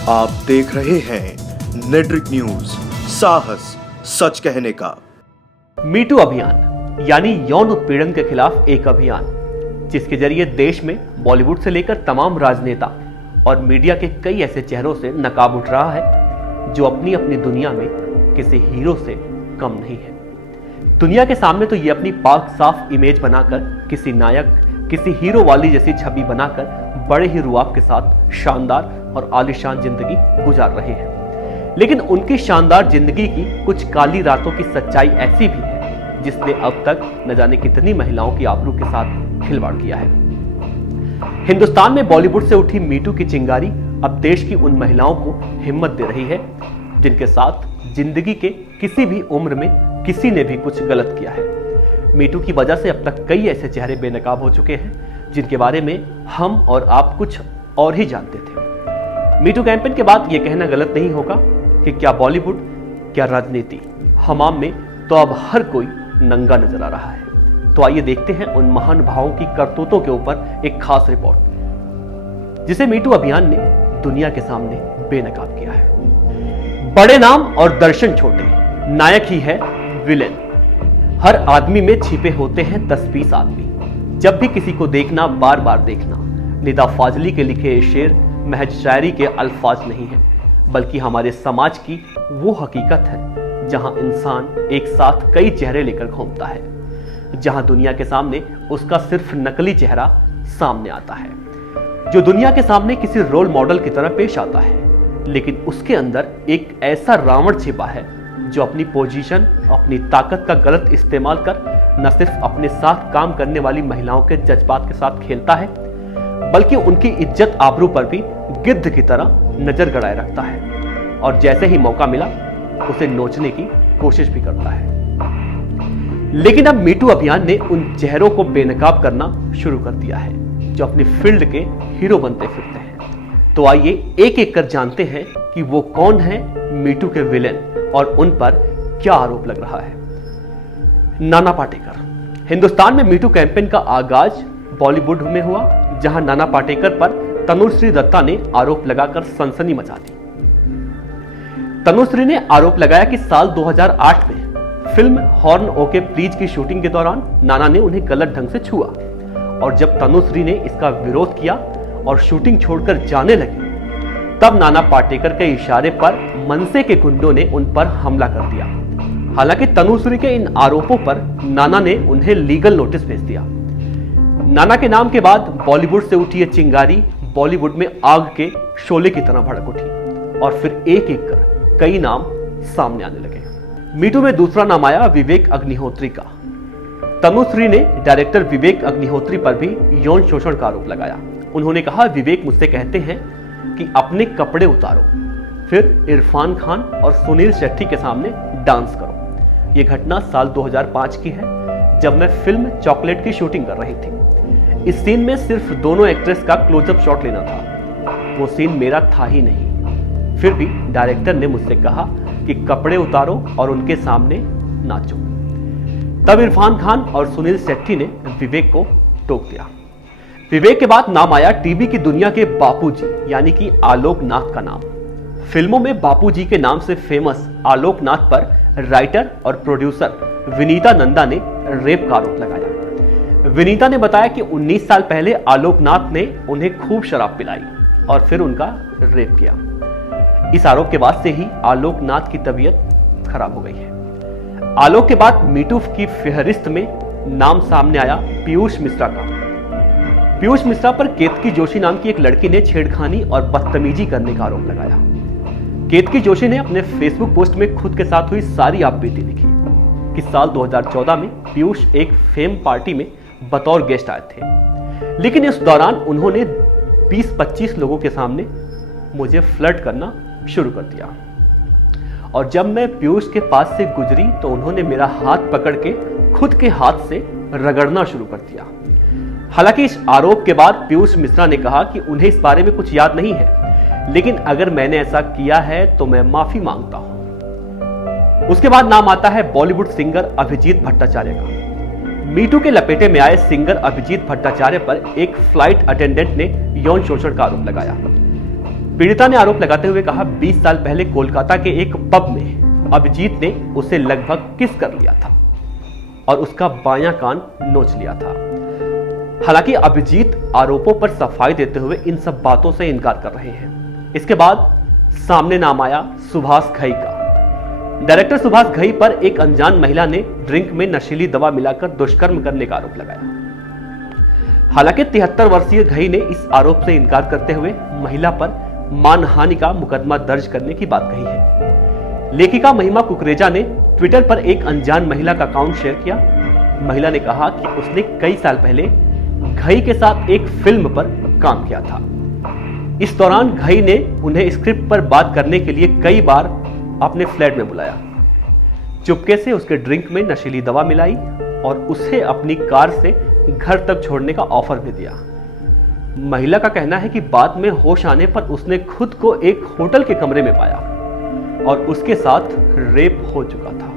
आप देख रहे हैं नेट्रिक न्यूज, साहस सच कहने का। मीटू अभियान यानी यौन उत्पीड़न के खिलाफ एक अभियान, जिसके जरिए देश में बॉलीवुड से लेकर तमाम राजनेता और मीडिया के कई ऐसे चेहरों से नकाब उठ रहा है जो अपनी अपनी दुनिया में किसी हीरो से कम नहीं है। दुनिया के सामने तो ये अपनी पाक साफ इमेज बनाकर किसी नायक, किसी हीरो वाली जैसी छवि बनाकर बड़े ही रुआब के साथ शानदार और आलीशान जिंदगी गुजार रहे हैं। लेकिन उनकी शानदार जिंदगी की कुछ काली रातों की सच्चाई ऐसी भी है जिसने अब तक न जाने कितनी महिलाओं की आबरू के साथ खिलवाड़ किया है। हिंदुस्तान में बॉलीवुड से उठी मीटू की चिंगारी अब देश की उन महिलाओं को हिम्मत दे रही है जिनके साथ जिंदगी के किसी भी उम्र में किसी ने भी कुछ गलत किया है। मीटू की वजह से अब तक कई ऐसे चेहरे बेनकाब हो चुके हैं जिनके बारे में हम और आप कुछ और ही जानते थे। मीटू कैंपेन के बाद यह कहना गलत नहीं होगा कि क्या बॉलीवुड, क्या राजनीति, हमाम में तो अब हर कोई नंगा नजर आ रहा है। तो आइए देखते हैं उन महान भावों की करतूतों के ऊपर एक खास रिपोर्ट जिसे मीटू अभियान ने दुनिया के सामने बेनकाब किया है। बड़े नाम और दर्शन छोटे, नायक ही है विलेन। हर आदमी में छिपे होते हैं 10-20 आदमी। जब भी किसी को देखना, बार बार देखना। निदा फाजली के लिखे ये शेर महज शायरी के अल्फाज नहीं है, बल्कि हमारे समाज की वो हकीकत है जहां इंसान एक साथ कई चेहरे लेकर घूमता है, जहां दुनिया के सामने उसका सिर्फ नकली चेहरा सामने आता है, जो दुनिया के सामने किसी रोल मॉडल की तरह पेश आता है, लेकिन उसके अंदर एक ऐसा रावण छिपा है जो अपनी पोजीशन, अपनी ताकत का गलत इस्तेमाल कर न सिर्फ अपने साथ काम करने वाली महिलाओं के जज्बात के साथ खेलता है, बल्कि उनकी इज्जत आबरू पर भी गिद्ध की तरह नजर गड़ाए रखता है और जैसे ही मौका मिला उसे नोचने की कोशिश भी करता है। लेकिन अब मीटू अभियान ने उन चेहरों को बेनकाब करना शुरू कर दिया है जो अपनी फील्ड के हीरो बनते फिरते हैं। तो आइए एक एक कर जानते हैं कि वो कौन है मीटू के विलेन और उन पर क्या आरोप लग रहा है। नाना पाटेकर। हिंदुस्तान में मीटू कैंपेन का आगाज बॉलीवुड में हुआ, जहां नाना पाटेकर पर तनुश्री दत्ता ने आरोप लगाकर सनसनी मचा दी। तनुश्री ने आरोप लगाया कि साल 2008 में फिल्म हॉर्न ओके प्लीज की शूटिंग के दौरान नाना ने उन्हें गलत ढंग से छुआ और जब तनुश्री ने इसका विरोध किया और शूटिंग छोड़कर जाने लगी, तब नाना पाटेकर के इशारे पर मनसे के गुंडों ने उन पर हमला कर दिया। हालांकि तनुश्री के इन आरोपों पर नाना ने उन्हें लीगल नोटिस भेज दिया। नाना के नाम के बाद बॉलीवुड से उठी यह चिंगारी बॉलीवुड में आग के शोले की तरह भड़क उठी और फिर एक एक कर कई नाम सामने आने लगे। मीटू में दूसरा नाम आया विवेक अग्निहोत्री का। तनुश्री ने डायरेक्टर विवेक अग्निहोत्री पर भी यौन शोषण का आरोप लगाया। उन्होंने कहा, विवेक मुझसे कहते हैं कि अपने कपड़े उतारो, फिर इरफान खान और सुनील शेट्टी के सामने डांस करो। यह घटना साल 2005 की है, जब मैं फिल्म चॉकलेट की शूटिंग कर रही थी। इस सीन में सिर्फ दोनों एक्ट्रेस का क्लोजअप शॉट लेना था। वो सीन मेरा था ही नहीं। फिर भी डायरेक्टर ने मुझसे कहा कि कपड़े उतारो और उनके सामने नाचो। तब इरफान खान और सुनील शेट्टी ने विवेक को टोक दिया। विवेक के बाद नाम आया टीवी की दुनिया के बापूजी यानी कि आलोक नाथ का नाम। फिल्मों में बापूजी के नाम से फेमस आलोक नाथ पर राइटर और प्रोड्यूसर विनीता नंदा ने रेप का आरोप लगाया। विनीता ने बताया कि 19 साल पहले आलोक नाथ ने उन्हें खूब शराब पिलाई और फिर उनका रेप किया। इस आरोप के बाद से ही आलोक नाथ की तबीयत खराब हो गई है। आलोक के बाद मीटू की फेहरिस्त में नाम सामने आया पीयूष मिश्रा का। पीयूष मिश्रा पर केतकी जोशी नाम की एक लड़की ने छेड़खानी और बदतमीजी करने का आरोप लगाया। केतकी जोशी ने अपने फेसबुक पोस्ट में खुद के साथ हुई सारी आपबीती लिखी कि साल 2014 में पीयूष एक फेम पार्टी में बतौर गेस्ट आए थे, लेकिन इस दौरान उन्होंने 20-25 लोगों के सामने मुझे फ्लर्ट करना शुरू कर दिया और जब मैं पीयूष के पास से गुजरी तो उन्होंने मेरा हाथ पकड़ के खुद के हाथ से रगड़ना शुरू कर दिया। हालांकि इस आरोप के बाद पीयूष मिश्रा ने कहा कि उन्हें इस बारे में कुछ याद नहीं है, लेकिन अगर मैंने ऐसा किया है तो मैं माफी मांगता हूं। उसके बाद नाम आता है बॉलीवुड सिंगर अभिजीत भट्टाचार्य का। मीटू के लपेटे में आए सिंगर अभिजीत भट्टाचार्य पर एक फ्लाइट अटेंडेंट ने यौन शोषण का आरोप लगाया। पीड़िता ने आरोप लगाते हुए कहा, 20 साल पहले कोलकाता के एक पब में अभिजीत ने उसे लगभग किस कर लिया था और उसका बायां कान नोच लिया था। हालांकि अभिजीत आरोपों पर सफाई देते हुए इन सब बातों से इनकार कर रहे हैं। इसके बाद सामने नाम आया सुभाष घई का। डायरेक्टर सुभाष घई पर एक अनजान महिला ने ड्रिंक में नशीली दवा मिलाकर दुष्कर्म करने का आरोप लगाया। हालांकि 73 वर्षीय घई ने इस आरोप से इनकार करते हुए महिला पर मानहानि का मुकदमा दर्ज करने की बात कही है। लेखिका महिमा कुकरेजा ने ट्विटर पर एक अनजान महिला का अकाउंट शेयर किया। महिला ने कहा कि उसने कई साल पहले घई के साथ एक फिल्म पर काम किया था। इस दौरान घई ने उन्हें स्क्रिप्ट पर बात करने के लिए कई बार अपने फ्लैट में बुलाया। चुपके से उसके ड्रिंक में नशीली दवा मिलाई और उसे अपनी कार से घर तक छोड़ने का ऑफर भी दिया। महिला का कहना है कि बाद में होश आने पर उसने खुद को एक होटल के कमरे में पाया और उसके साथ रेप हो चुका था।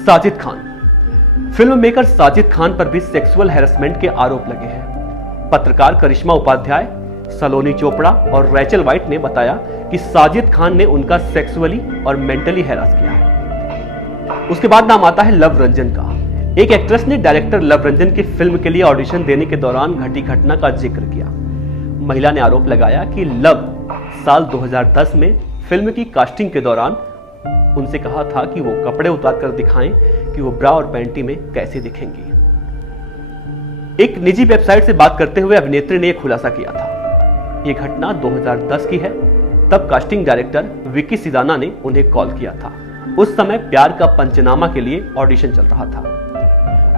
साजिद खान। फिल्म मेकर साजिद खान पर भी सेक्सुअल हैरेसमेंट के आरोप लगे हैं। पत्रकार करिश्मा उपाध्याय, सलोनी चोपड़ा और रैचल वाइट ने बताया कि साजिद खान ने उनका सेक्सुअली और मेंटली हैरास किया है। उसके बाद नाम आता है लव रंजन का। एक एक्ट्रेस ने डायरेक्टर लव रंजन की फिल्म के लिए ऑडिशन देने के दौरान घटी घटना का जिक्र किया। महिला ने आरोप लगाया कि लव साल 2010 में फिल्म की कास्टिंग के दौरान उनसे कहा था कि वो कपड़े उतार कर दिखाएं कि वो ब्रा और पैंटी में कैसे दिखेंगी। एक निजी वेबसाइट से बात करते हुए अभिनेत्री ने यह खुलासा किया था। यह घटना 2010 की है। तब कास्टिंग डायरेक्टर विकी सिदाना ने उन्हें कॉल किया था। उस समय प्यार का पंचनामा के लिए ऑडिशन चल रहा था।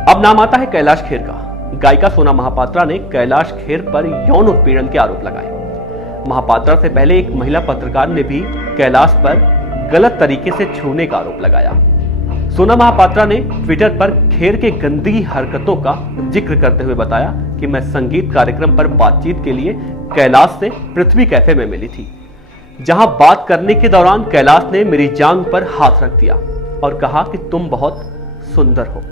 अब नाम आता है कैलाश खेर का। गायिका सोना महापात्रा ने कैलाश खेर पर यौन उत्पीड़न के आरोप लगाए। महापात्रा से पहले एक महिला पत्रकार ने भी कैलाश पर गलत तरीके से छूने का आरोप लगाया। सोना महापात्रा ने ट्विटर पर खेर के गंदी हरकतों का जिक्र करते हुए बताया कि मैं संगीत कार्यक्रम पर बातचीत के लिए कैलाश से पृथ्वी कैफे में मिली थी, जहां बात करने के दौरान कैलाश ने मेरी जांघ पर हाथ रख दिया और कहा कि तुम बहुत सुंदर हो।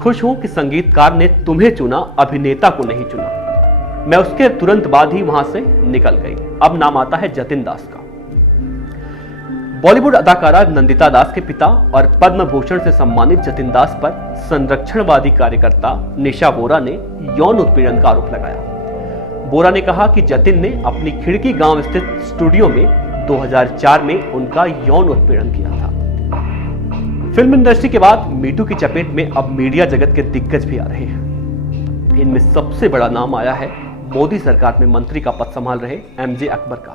खुश हूं कि संगीतकार ने तुम्हें चुना, अभिनेता को नहीं चुना। मैं उसके तुरंत बाद ही वहां से निकल गई। अब नाम आता है जतिन दास का। बॉलीवुड अदाकारा नंदिता दास के पिता और पद्म भूषण से सम्मानित जतिन दास पर संरक्षणवादी कार्यकर्ता निशा बोरा ने यौन उत्पीड़न का आरोप लगाया। बोरा ने कहा कि जतिन ने अपनी खिड़की गांव स्थित स्टूडियो में 2004 में उनका यौन उत्पीड़न किया था। फिल्म इंडस्ट्री के बाद मीटू की चपेट में अब मीडिया जगत के दिग्गज भी आ रहे हैं। इनमें सबसे बड़ा नाम आया है मोदी सरकार में मंत्री का पद संभाल रहे एमजे अकबर का।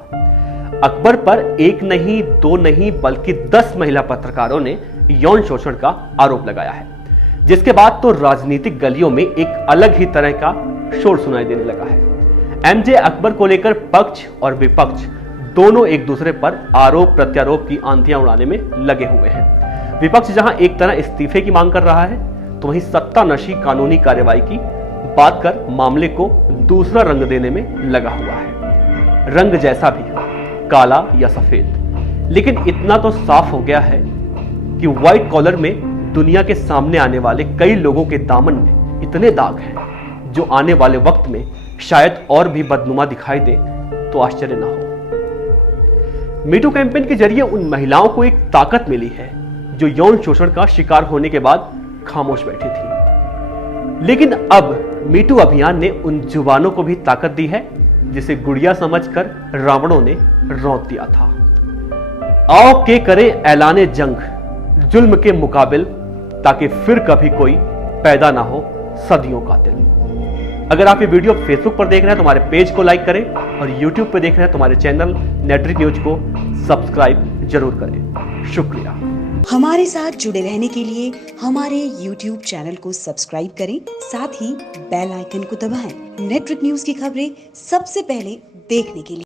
अकबर पर एक नहीं, दो नहीं, बल्कि 10 महिला पत्रकारों ने यौन शोषण का आरोप लगाया है, जिसके बाद तो राजनीतिक गलियों में एक अलग ही तरह का शोर सुनाई देने लगा है। एमजे अकबर को लेकर पक्ष और विपक्ष दोनों एक दूसरे पर आरोप प्रत्यारोप की आंधियां उड़ाने में लगे हुए हैं। विपक्ष जहां एक तरह इस्तीफे की मांग कर रहा है, तो वहीं सत्तानशी कानूनी कार्रवाई की बात कर मामले को दूसरा रंग देने में लगा हुआ है। रंग जैसा भी हो, काला या सफेद, लेकिन इतना तो साफ हो गया है कि व्हाइट कॉलर में दुनिया के सामने आने वाले कई लोगों के दामन में इतने दाग हैं जो आने वाले वक्त में शायद और भी बदनुमा दिखाई दे तो आश्चर्य ना हो। मीटू कैंपेन के जरिए उन महिलाओं को एक ताकत मिली है जो यौन शोषण का शिकार होने के बाद खामोश बैठी थी। लेकिन अब मीटू अभियान ने उन जुबानों को भी ताकत दी है जिसे गुड़िया समझकर रावणों ने रौंद दिया था। आओ के करे ऐलाने जंग जुल्म के मुकाबिल, ताकि फिर कभी कोई पैदा ना हो सदियों का दिल। अगर आप ये वीडियो फेसबुक पर देख रहे हैं तो हमारे पेज को लाइक करें और यूट्यूब पर देख रहे हैं तो हमारे चैनल नेट्रिक न्यूज को सब्सक्राइब जरूर करें। शुक्रिया। हमारे साथ जुड़े रहने के लिए हमारे YouTube चैनल को सब्सक्राइब करें, साथ ही बेल आइकन को दबाएं। नेट्रिक न्यूज की खबरें सबसे पहले देखने के लिए